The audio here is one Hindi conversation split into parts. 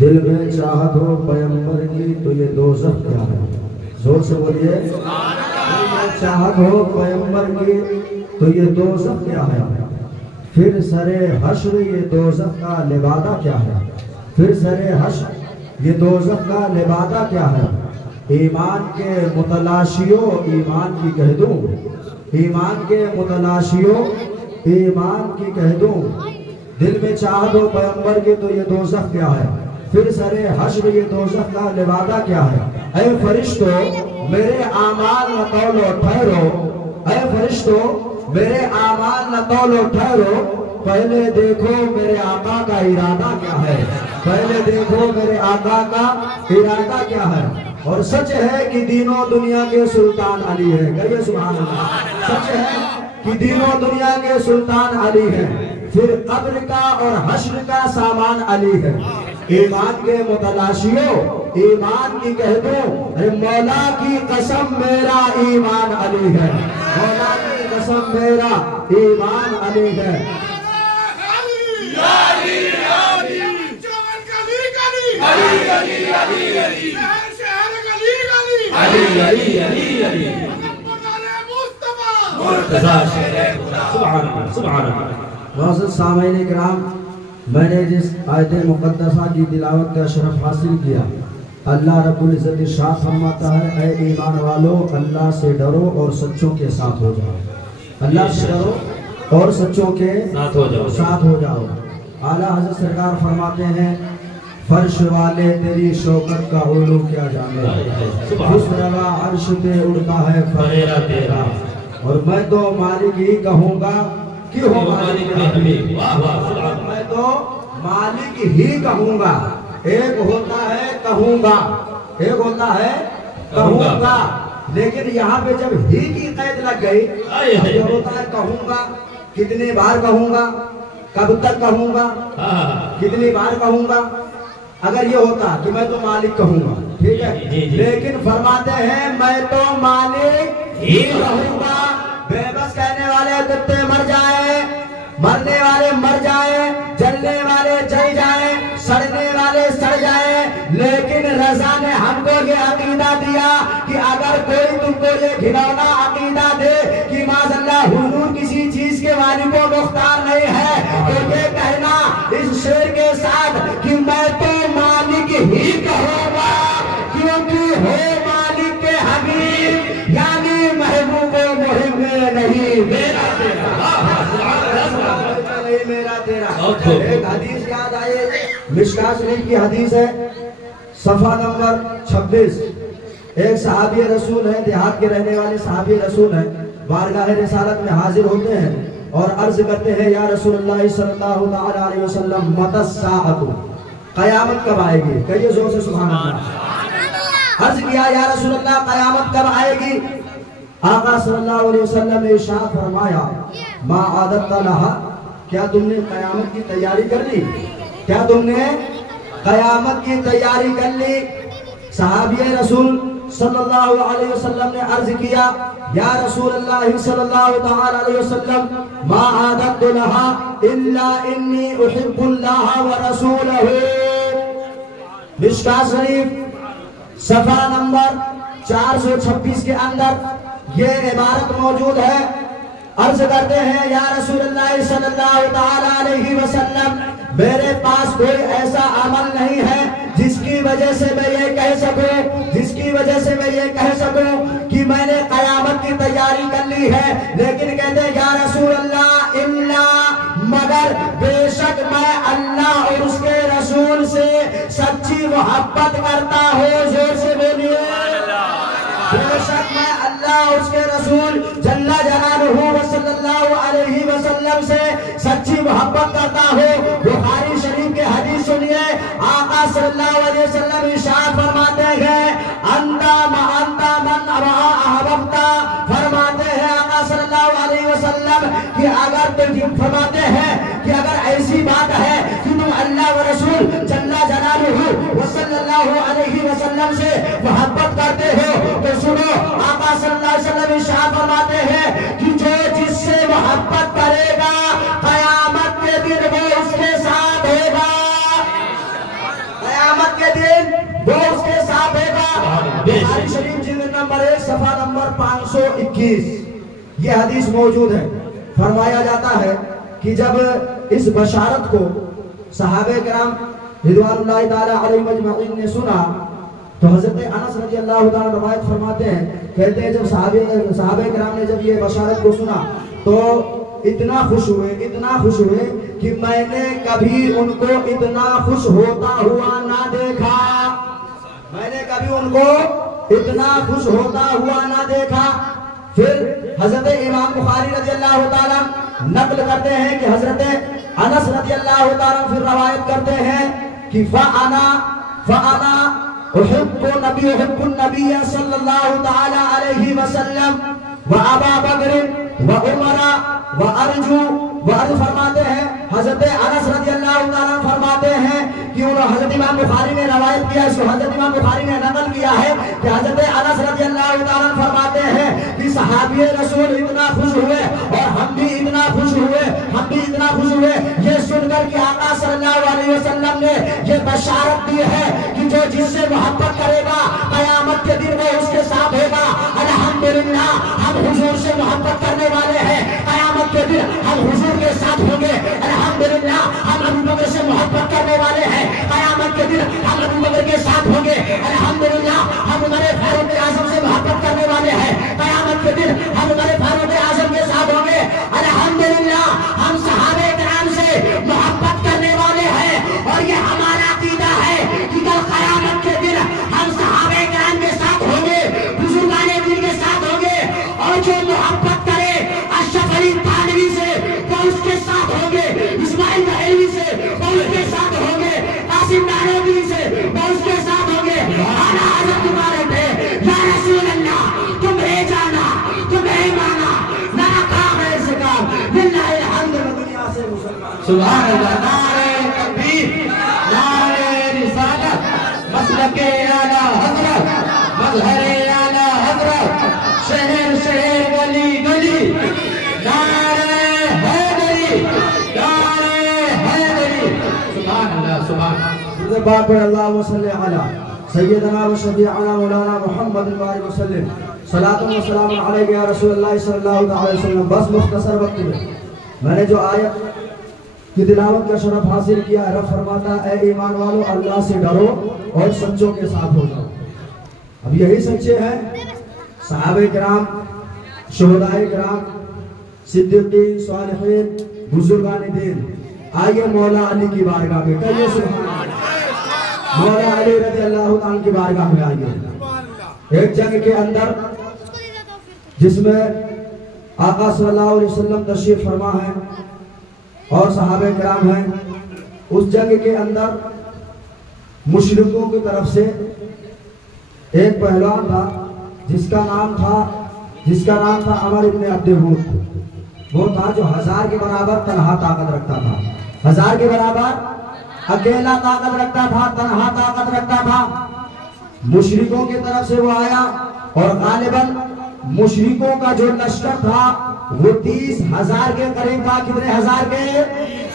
दिल में चाहत हो पैगंबर की तो ये दोज़ख क्या है? जोर से बोलिए। दिल में चाहत हो पैगंबर की तो ये दोज़ख क्या है? फिर सरे हश्र ये दोज़ख का लिबादा क्या है? फिर सरे हश्र ये दोज़ख का लिबादा क्या है? ईमान के मुतलाशियों ईमान की कह दूं, ईमान के मुतलाशियों ईमान की कह दूं, दिल में चाहत हो पैगंबर की तो ये दोज़ख क्या है? फिर सरे हश्र ये दोज़ख का लिबादा क्या है? ऐ फरिश्तों मेरे आमाल न तौलो ठहरो, ऐ फरिश्तों मेरे आमाल न तौलो ठहरो, पहले देखो मेरे आका का इरादा क्या है? पहले देखो मेरे आका का इरादा क्या है? और सच है कि दीनों दुनिया के सुल्तान अली है। कहिए सुभान अल्लाह। सच है कि दीनों दुनिया के सुल्तान अली है, फिर कब्र का और हश्र का सामान अली है। ईमान के मुतलाशियों ईमान की कह दो, अरे मौला की कसम मेरा ईमान अली है, मौला की कसम मेरा ईमान अली है। सामईन किराम, मैंने जिस आयत मुक़द्दसा की तिलावत का शरफ हासिल किया, अल्लाह रब्बुल इज़्ज़त इरशाद फरमाता है, ऐ ईमान वालों अल्लाह से डरो और सच्चों के साथ हो जाओ। अल्लाह से डरो और सच्चों के साथ हो जाओ। आला हज़रत सरकार फरमाते हैं, फर्श वाले तेरी शौकत का उल्लू क्या जाने, खुशरवा अर्श पे उड़ता है फरेरा तेरा, और मैं तो मालिक ही कहूँगा कि हो मालिक, मैं तो मालिक ही कहूँगा। एक होता है कहूँगा, एक होता है कहूँगा, लेकिन यहाँ पे जब ही की कैद लग गई तो होता है कहूँगा। कितनी बार कहूँगा, कब तक कहूँगा, कितनी बार कहूँगा? अगर ये होता कि मैं तो मालिक कहूँगा, ठीक है, लेकिन फरमाते हैं मैं तो मालिक ही कहूँगा। बेबस कहने वाले कुत्ते मर जाए, मरने वाले मर जाए, जलने वाले जल जाए, सड़ने वाले सड़ जाए, लेकिन रज़ा ने हमको ये अकीदा दिया कि अगर कोई तुमको ये घिनौना अकीदा दे कि माज़अल्लाह हुजूर किसी चीज के मालिक को मुख्तार नहीं है, तो ये कहना इस शेर के साथ कि मैं तो मालिक ही कहूँगा, क्योंकि हो मालिक के हबीब यानी महबूब मुहिब नहीं मेरा तेरा, नहीं मेरा तेरा। एक हदीस याद आए, मिशकात शरीफ की हदीस है, सफा नंबर 26। एक सहाबी रसूल है, देहात के रहने वाले सहाबी रसूल है, बारगाह रिसालत में हाजिर होते हैं और अर्ज करते हैं, या रसूलुल्लाह सल्लल्लाहु अलैहि वसल्लम मतस्साअतु, कयामत कब आएगी? कहिए जोर से सुभान अल्लाह। अर्ज किया, या रसूलल्लाह कयामत कब आएगी? आका सल्लल्लाहु अलैहि वसल्लम ने इरशाद फरमाया, मा आदत लहा, क्या तुमने कयामत की तैयारी कर ली? क्या तुमने कयामत की तैयारी कर ली? सहाबी रसूल सल्लल्लाहु अलैहि वसल्लम ने अर्ज किया, या रसूलल्लाह सल्लल्लाहु अलैहि वसल्लम, मा आदत लहा इल्ला इन्नी उहिब्बुल्लाह व रसूलहू। मिशकात शरीफ सफा नंबर 426 के अंदर ये इबारत मौजूद है। अर्ज करते हैं, या रसूलल्लाह सल्लल्लाहु अलैहि वसल्लम, मेरे पास कोई ऐसा अमल नहीं है जिसकी वजह से मैं ये कह सकूं, जिसकी वजह से मैं ये कह सकूं कि मैंने कयामत की तैयारी कर ली है, लेकिन कहते हैं, या रसूल अल्लाह इल्ला, मगर बेशक मैं अल्लाह और उसके रसूल से सच्ची मोहब्बत करता हूँ। जोर से बोलिए, बेशक मैं अल्लाह और उसके रसूल जल्ला जलालुहु व सल्लल्लाहु अलैहि वसल्लम से सच्ची मोहब्बत करता हूँ। बुखारी शरीफ के हदीस सुनिए, आका सल्लल्लाहु अलैहि वसल्लम इरशाद फरमाते हैं, अंता मन अहबब्ता, फरमाते हैं आका सल्लल्लाहु अलैहि वसल्लम कि अगर तुम फरमाते हैं कि अगर ऐसी बात है कि तुम अल्लाह व रसूल जल्ला जलालुहु व सल्लल्लाहु अलैहि वसल्लम से मोहब्बत करते हो तो सुनो, आका सल्लल्लाहु अलैहि वसल्लम इरशाद फरमाते हैं कि जो जिससे मोहब्बत करेगा कयामत के दिन वो उसके साथ होगा। सफा नंबर 521 ये हदीस मौजूद है। फरमाया जाता है कि जब इस बशारत को सहाबे किराम रिदवानुल्लाहि ताला अलैहिम अजमईन ने सुना तो हजरत अनस रजी अल्लाह ताला रवायत फरमाते हैं, कहते हैं जब सहाबे किराम ने जब ये बशारत को सुना तो इतना खुश हुए कि मैंने कभी उनको इतना खुश होता हुआ ना देखा। मैंने कभी उनको इतना खुश होता हुआ ना देखा। फिर हजरत इमाम बुखारी रजी अल्लाह ताला नकल करते हैं कि हजरत अनस रजी अल्लाह ताला फिर रवायत करते हैं कि फ़अना उहिब्बु नबी सल्लल्लाहु ताला अलैहि वसल्लम व अबा बकर व उमर व अर्जु फरमाते हैं, हजरत अनस रजी अल्लाह ताला फरमाते हैं कि हजरत इमाम बुखारी ने रवायत किया, हजरत इमाम बुखारी ने नकल किया है कि हजरत अनस रजी अल्लाह ताला फरमाते हैं कि सहाबी रसूल इतना खुश हुए और हम भी इतना खुश हुए ये सुनकर कि आका सल्लल्लाहु अलैहि वसल्लम ने ये बशारत दी है कि जो जिससे मोहब्बत करेगा कयामत के दिन वो उसके साथ होगा। अल्हम्दुलिल्लाह हम हुजूर से मोहब्बत करने वाले हैं, कयामत के दिन हम हुजूर के साथ होंगे। अल्हम्दुलिल्लाह हम अबू बकर से मोहब्बत करने वाले हैं, कयामत के दिन हम अबू बकर के साथ होंगे। अल्हम्दुलिल्लाह हम उमर फारूक आजम से मोहब्बत करने वाले हैं, कयामत के दिन हम उमर फारूक आजम के साथ होंगे। अल्हम्दुलिल्लाह हम सहाबे किराम से मोहब्बत करने वाले हैं और ये हमारा अकीदा है कि कल कयामत के दिन हम सहाबे किराम के साथ होंगे, बुजुर्गाने दीन के साथ होंगे और जो मोहब्बत करे अशरफ अली थानवी से वो उसके साथ होंगे, इस्माइल बहेलवी से वो उसके साथ होंगे, कासिम नानवी से वो उसके साथ होंगे। आला हज़रत मुबारक है या रसूल अल्लाह, तुम्हें जाना तुम्हें माना ना काम है से काम बिल्लाह अलहम्द दुनिया से मुसलमान। सुभान अल्लाह। नारे तकबीर, नारे रिसालत, मसलके आला हज़रत, मज़हरे आला हज़रत, शहर शहर गली गली, नारे हैदरी, नारे हैदरी। सुभान अल्लाह, सुभान अल्लाह सल्ली अला सय्यदना व शफीअना मौलाना मुहम्मद वसल्लम सलातु व सलाम अलैका या रसूलल्लाह सल्लल्लाहु अलैहि वसल्लम। बस मुख्तसर वक्त में मैंने जो आयत की तिलावत का शरफ हासिल किया, रब फरमाता है ए ईमान वालों अल्लाह से डरो और सच्चों के साथ हो जाओ। अब यही सच्चे हैं सहाबे किराम, शुहदाए किराम, सिद्दीकीन, सालिहीन, बुजुर्गान दीन। आइए मौला अली की बारगाह में कहिए सुभान अल्लाह। मौला अली रज़ी अल्लाह ताला की बारगाह में आइए। एक जंग के अंदर जिसमें आका सल्लल्लाहु अलैहि वसल्लम तशरीफ फरमा है और सहाबे किराम हैं, उस जंग के अंदर मुशरिकों की तरफ से एक पहलवान था जिसका नाम था अमर इब्न अब्दुल। वो था जो 1000 के बराबर तनहा ताकत रखता था, 1000 के बराबर अकेला ताकत रखता था, तनहा ताकत रखता था। मुशरिकों की तरफ से वो आया और गालिबन मुशरिकों का जो लश्कर था वो 30,000 के करीब था। कितने हजार के?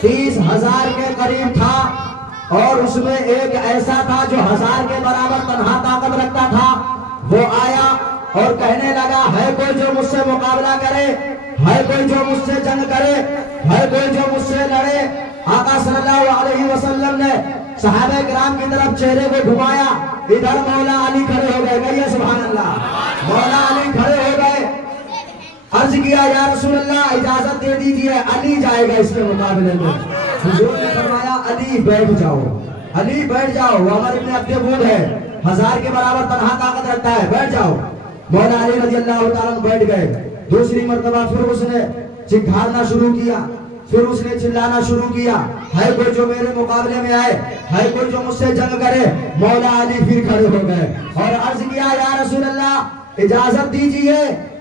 30,000 के करीब था। और उसमें एक ऐसा था जो 1000 के बराबर तनहा ताकत रखता था। वो आया और कहने लगा, है कोई जो मुझसे मुकाबला करे, है कोई जो मुझसे जंग करे, है कोई जो मुझसे लड़े। आका सल्लल्लाहु अलैहि वसल्लम ने सहाबे किराम की तरफ चेहरे को घुमाया, इधर मौला अली खड़े हो गए। कहिए सुभान अल्लाह। मौला अली खड़े हो गए, अर्ज किया या रसूल अल्लाह इजाजत दे दीजिए, अली जाएगा इसके मुकाबले में। हुजूर ने फरमाया अली बैठ जाओ, अली बैठ जाओ, वो अमर इब्न अब्दुल है, 1000 के बराबर तनहा ताकत रखता है, बैठ जाओ। मौला अली रज़ी अल्लाह ताला बैठ गए। दूसरी मर्तबा फिर उसने चिढ़ाना शुरू किया, फिर उसने चिल्लाना शुरू किया, है कोई जो मेरे मुकाबले में आए, है कोई जो मुझसे जंग करे। मौला अली फिर खड़े हो गए और अर्ज किया या रसूल अल्लाह इजाजत दीजिए,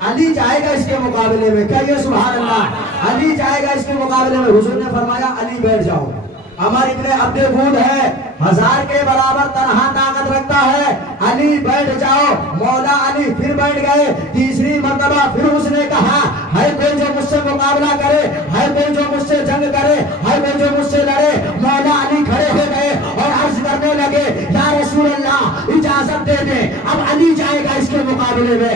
अली जाएगा इसके मुकाबले में। कहिए सुभान अल्लाह। अली जाएगा इसके मुकाबले में। हुजूर ने फरमाया अली बैठ जाओ, अमर इब्न अब्दुल है, 1000 के बराबर तनहा ताकत रखता है, अली बैठ जाओ। मौला अली फिर बैठ गए। तीसरी मर्तबा फिर उसने कहा, है कोई जो मुझसे मुकाबला करे, है कोई जो मुझसे जंग करे, है कोई जो मुझसे लड़े। मौला अली खड़े हो गए और अर्ज करने लगे या रसूल अल्लाह इजाजत दे दे, अब अली जाएगा इसके मुकाबले में।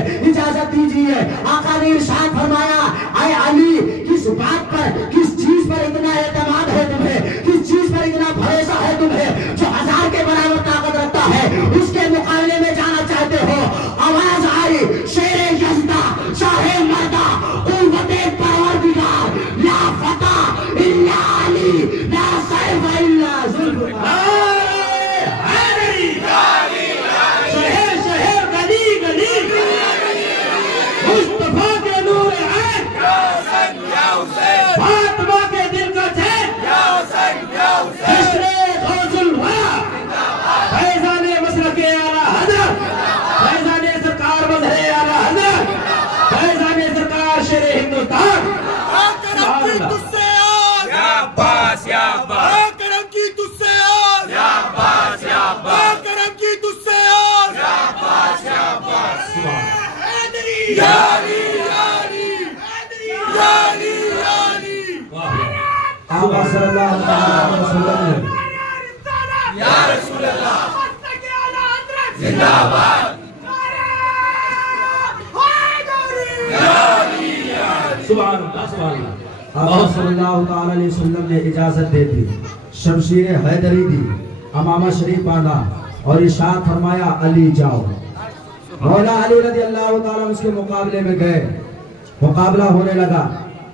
इजाजत दीजिए। आका ने इरशाद फरमाया, ऐ अली, किस बात पर, किस चीज पर इतना एतमाद है तुम्हें, किस चीज पर इतना भरोसा है तुम्हें जो 1000 के बराबर ताकत रखता है, उसके मुकाबले में जाना चाहते हो? आवाज आई, शेरे यज़दा शाहे मर्दा कुव्वते परवरदिगार, ला फता इल्ला अली, ला सैफ इल्ला जुल्फकार। ने इजाजत दे दी, शमशीर हैदरी दी, अमामा शरीफ बांधा और इरशाद फरमाया, अली जाओ। मौला अली रज़ी अल्लाह ताला उसके मुकाबले में गए, मुकाबला होने लगा,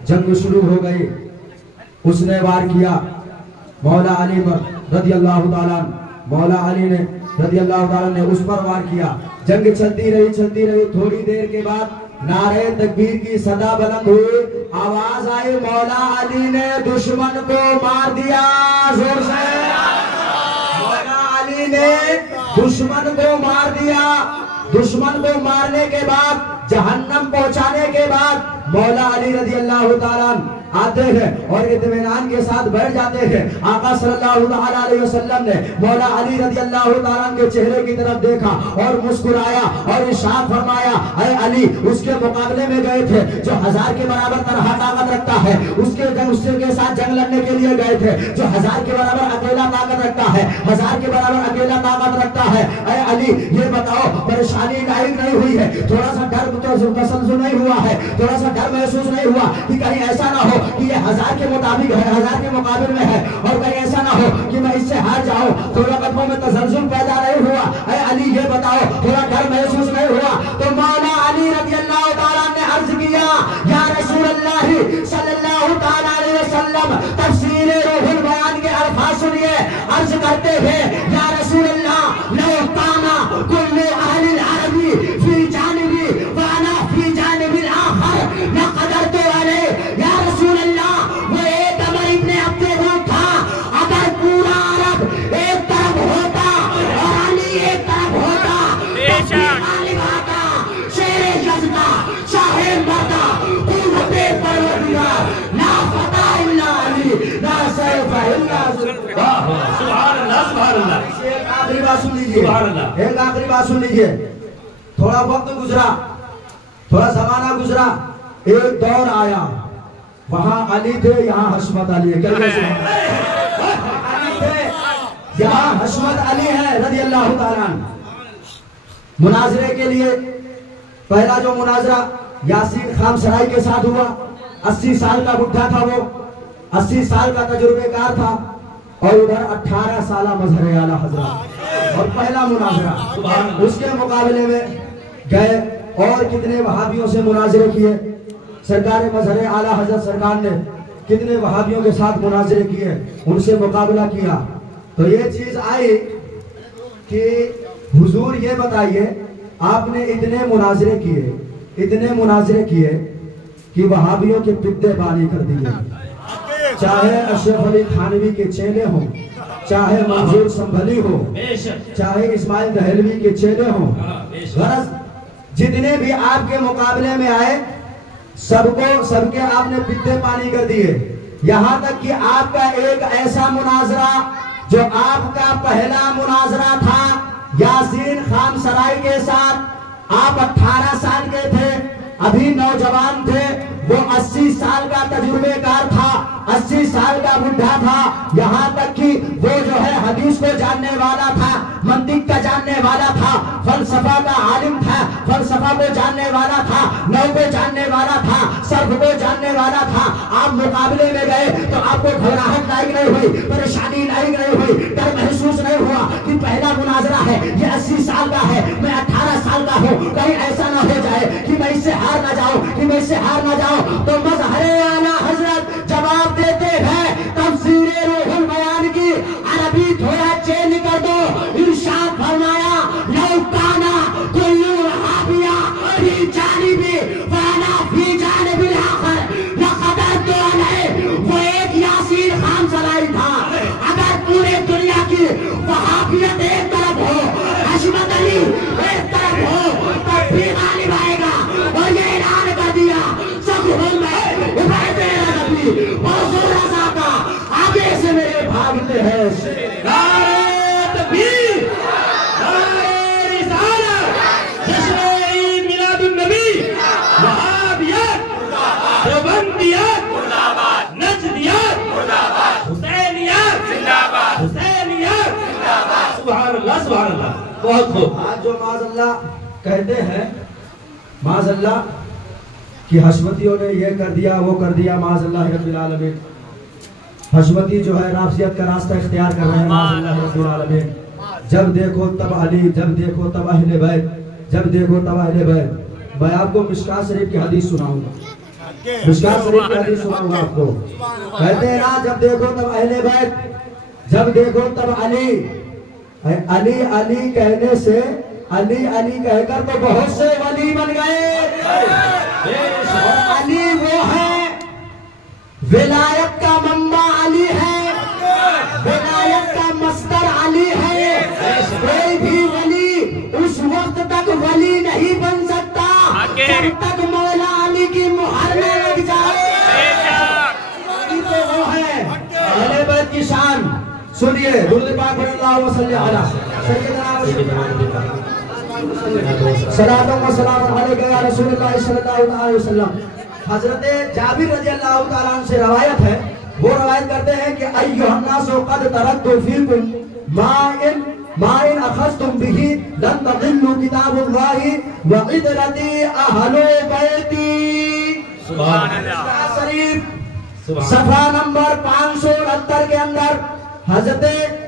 जंग शुरू हो गई। उसने वार किया मौला अली पर रज़ी अल्लाह ताला, मौला अली ने रज़ी अल्लाह ताला ने उस पर वार किया। जंग चलती रही। थोड़ी देर के बाद नारे तकबीर की सदा बुलंद हुई, आवाज आई, मौला अली ने दुश्मन को मार दिया। जोर से मौला अली ने दुश्मन को मार दिया। दुश्मन को मारने के बाद, जहन्नम पहुंचाने के बाद मौला अली रज़ी अल्लाह ताला आते हैं और इत्मीनान के साथ बैठ जाते हैं। आका सल्लल्लाहु अलैहि वसल्लम ने मौला अली रज़ी अल्लाह ताला के चेहरे की तरफ देखा और मुस्कुराया और इरशाद फरमाया, ऐ अली, उसके मुकाबले में गए थे जो 1000 के बराबर तरह ताकत रखता है, उसके के साथ जंग लड़ने के लिए गए थे जो 1000 के बराबर अकेला ताकत रखता है, 1000 के बराबर अकेला ताकत रखता है। ऐ अली, ये बताओ, परेशानी लायक नहीं हुई है? थोड़ा सा डर तसल्जुल नहीं हुआ है? थोड़ा सा डर महसूस नहीं हुआ कि कहीं ऐसा ना हो कि ये 1000 के मुताबिक है, 1000 के मुकाबले में है, और कहीं ऐसा ना हो कि मैं इससे हार जाऊं? थोड़ा कदमों में तसल्जुल पैदा नहीं हुआ? ऐ अली, ये बताओ, थोड़ा डर महसूस नहीं हुआ? तो मौला अली रज़ी अल्लाह ताला ने अर्ज किया, या रसूल अल्लाह सल्लल्लाहु ताला अलैहि वसल्लम, तफसीर रूहुल बयान के अल्फाज सुनिए। अर्ज करते हैं, या रसूल अल्लाह, लौ काना कुल्लु अहलिल अरबी फी जानिबी व अना फी जानिबिल आखर लक़दरतु अलैहि। या रसूल अल्लाह, वो एक अमर इब्ने अब्दुल्लाह था, अगर पूरा अरब एक तरफ होता और अली एक तरफ होता, शेरे यज़दा शाहे मर्दा कुव्वते परवरदिगार, ला फता इल्ला अली, ला सैफ इल्ला जुल्फकार। सुभान अल्लाह, सुभान अल्लाह। एक आखिरी बात सुन लीजिए, सुभान अल्लाह। एक आखिरी बात सुन लीजिए। थोड़ा वक्त गुजरा, थोड़ा जमाना गुजरा, एक दौर आया, वहां अली थे, यहाँ हशमत अली है। यहाँ हशमत अली है रज़ी अल्लाह ताला। मुनाजरे के लिए पहला जो मुनाजरा यासीन खान सराय के साथ हुआ, 80 साल का बुढ़ा था वो, 80 साल का तजुर्बेकार था, और उधर 18 साल मजहर आला हजरत, और पहला मुनाजरा। उसके मुकाबले में गए और कितने वहाबियों से मुनाजरे किए। सरकार मजहर आला हजरत सरकार ने कितने वहाबियों के साथ मुनाजरे किए, उनसे मुकाबला किया। तो ये चीज आई कि हुजूर ये बताइए, आपने इतने मुनाजरे किए कि वहाबियों के पिद्दे पानी कर दिए, चाहे अशरफ अली थानवी के चेले हों, चाहे मंजूर संभली हो, चाहे इस्माइल दहलवी के चेले हों, गरज जितने भी आपके मुकाबले में आए सबके आपने पिद्दे पानी कर दिए। यहाँ तक कि आपका एक ऐसा मुनाजरा जो आपका पहला मुनाजरा था यासीन खान सराय के साथ, आप 18 साल के थे, अभी नौजवान थे, वो 80 साल का तजुर्बेकार था, 80 साल का बुढ़ा था, यहाँ तक कि वो जो है हदीस को जानने वाला था, मंतिक का जानने वाला था, फलसफा का आलिम था, फलसफा को जानने वाला था, नौ को जानने वाला था, सर्फ को जानने वाला था। आप मुकाबले में गए तो आपको घबराहट लायक नहीं हुई, परेशानी लायक नहीं हुई, डर महसूस नहीं हुआ कि पहला मुनाजरा है, ये 80 साल का है, मैं 18 साल का हूँ, कहीं ऐसा ना हो जाए कि मैं इससे हार ना जाऊं, कि मैं इससे हार ना जाऊं। तो मज़हरे आला हजरत जवाब देते हैं, तफसीरे रूहुल बयान की अरबी थोड़ा चेंज कर दो। इरशाद फरमाया, लौ काना कुल्लु हाबिया फी जानिबी वाना फी जानिबिल आखर लक़दरतु अलैहि। वो एक यासीन खान सलाई था। अगर पूरे दुनिया की वहाबियत एक तरफ हो, हशमत अली एक तरफ हो, तब भी गालिब आएगा। और ये ऐलान कर दिया सखुल में उबैदे नबी मौजूद रज़ा का आगे से मेरे भागते हैं। नारे तकबीर, नारे रिसालत, जश्न ईद मिलादुन नबी, वहाबियत, देवबंदियत, नजदियत, हुसैनियत, हुसैनियत, सुभान अल्लाह, सुभान अल्लाह। बहुत खूब। आज जो माज़अल्लाह कहते हैं, माज़अल्लाह कि हशमतियों ने ये कर दिया, वो कर दिया, माज़अल्लाह रब्बिल आलमीन। हशमती जो है राफियत का रास्ता इख्तियार कर रहे हैं, माज़अल्लाह रब्बिल आलमीन। जब देखो तब अली, जब देखो तब अहले बैत, जब देखो तब अहले बैत। मैं आपको मिशकात शरीफ की हदीस सुनाऊंगा, मिशकात शरीफ की हदीस सुनाऊंगा आपको। कहते हैं ना, जब देखो तब अहले बैत, जब देखो तब अली। अली अली कहने से, अली अली कहकर तो बहुत से वली बन गए। अली वो है, विलायत का मम्मा अली है, विलायत का मस्तर अली है। कोई भी वली उस वक्त तक वली नहीं बन सकता जब तक मौला अली की मुहर न लग जाए। तो वो है अहले बैत की शान। सुनिए, दुरूद पाक अल्लाह व सल्ली अला सय्यिदना सलातो व सलाम अलैका या रसूलुल्लाह सल्लल्लाहु अलैहि वसल्लम। हजरत जाबिर रज़ी अल्लाह तआला अन्हु से रवायत है, वो रवायत करते हैं कि अय्युहन्नासु क़द तरक्तु फीकुम मा इन अखज़्तुम बिही लन तदिल्लु किताबुल्लाहि व इदरती अहलु बैती। सुभान अल्लाह। शरीफ सफ़ा नंबर 569 के अंदर हजरत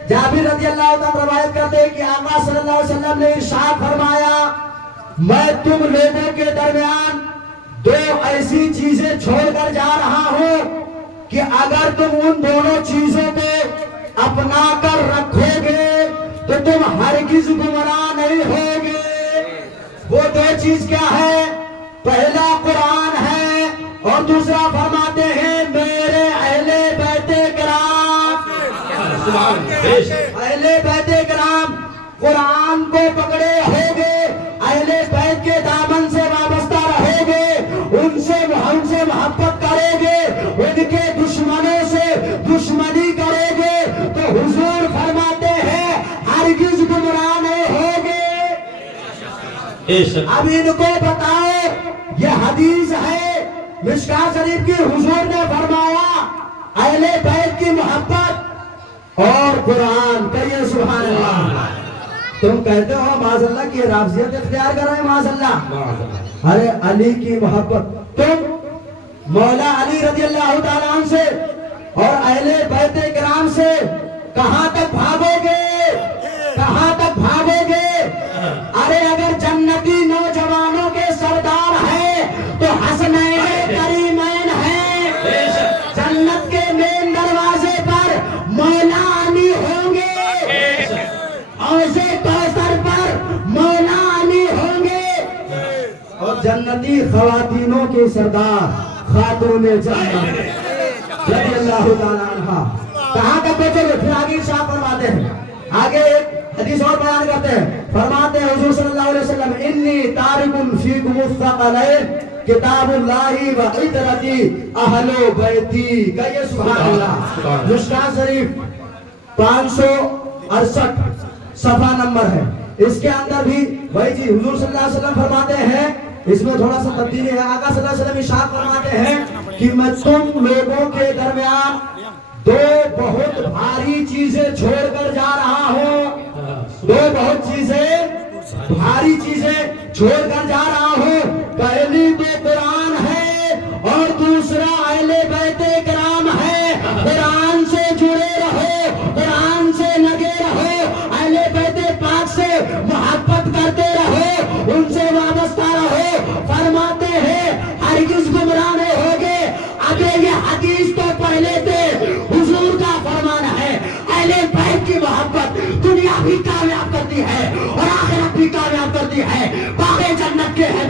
जाबिर रज़ी अल्लाह तआला रवायत करते हैं कि आका सल्लल्लाहु अलैहि वसल्लम ने इरशाद फरमाया, मैं तुम लोगों के दरमियान दो ऐसी चीजें छोड़कर जा रहा हूं कि अगर तुम उन दोनों चीजों को अपना कर रखोगे तो तुम हरगिज गुमराह नहीं होगे। वो दो चीज क्या है? पहला कुरान है और दूसरा फरमाते हैं मेरे अहले बैते किराम। अहले बैते किराम कुरान को पकड़े होगे, अहले बैत के दामन से वाबस्ता रहोगे, उनसे मोहब्बत करोगे, उनके दुश्मनों से दुश्मनी करोगे तो हुजूर फरमाते हैं हरगिज गुमराह नहीं होगे। अब इनको बताओ, ये हदीस है मिशकात शरीफ की, हुजूर ने फरमाया अहले बैत की मोहब्बत और कुरान। कहिए सुभान अल्लाह। तुम कहते हो माज़अल्लाह की राफियत इख्तियार कर रहे हैं, माज़अल्लाह। अरे अली की मोहब्बत, तुम मौला अली रज़ी अल्लाह तआला अन्हु से और अहले बैते किराम से कहां तक भागोगे? कहां तक भागोगे? अरे अगर जन्नती नौजवानों के सरदार है तो हसनैन करीमैन है। जन्नत के मेन दरवाजे पर मौला अली होंगे, औज़े कौसर पर मौला अली होंगे और जन्नती ख़वातीनों के सरदार खातूने जन्नत रज़ी अल्लाह तआला अन्हा। कहां तक बचोगे? फिर आगे इरशाद फरमाते हैं, आगे एक हदीस और बयान करते हैं, फरमाते हैं हुजूर सल्लल्लाहु अलैहि वसल्लम इन्नी तारिकुन फीकुम मुस्तक़लैन किताबुल्लाहि व इतरती अहलु बैती। कहिए सुभान अल्लाह। मिशकात शरीफ 568 सफा नंबर है, इसके अंदर भी भाई जी हुजूर सल्लल्लाहु अलैहि वसल्लम फरमाते हैं, इसमें थोड़ा सा तब्दीली है। आका सल्लल्लाहु अलैहि वसल्लम इरशाद फरमाते हैं कि मैं तुम लोगों के दरमियान दो बहुत भारी चीजें छोड़कर जा रहा हूं। दो बहुत चीजें, भारी चीजें छोड़कर जा रहा हूं। पहली तो कुरान है और दूसरा अहले बैते किराम है। कुरान से जुड़े रहो, कुरान से लगे रहो, अहले बैते पाक से मोहब्बत करते रहो, उनसे वाबस्ता रहो। फरमाते हैं हरगिज़ गुमराह नहीं होगे। अबे ये हदीस तो पहले थे, हुजूर का फरमान है अहले बैत की मोहब्बत दुनिया भी कामयाब करती है और आखिरत भी कामयाब करती है। बागे जन्नत के है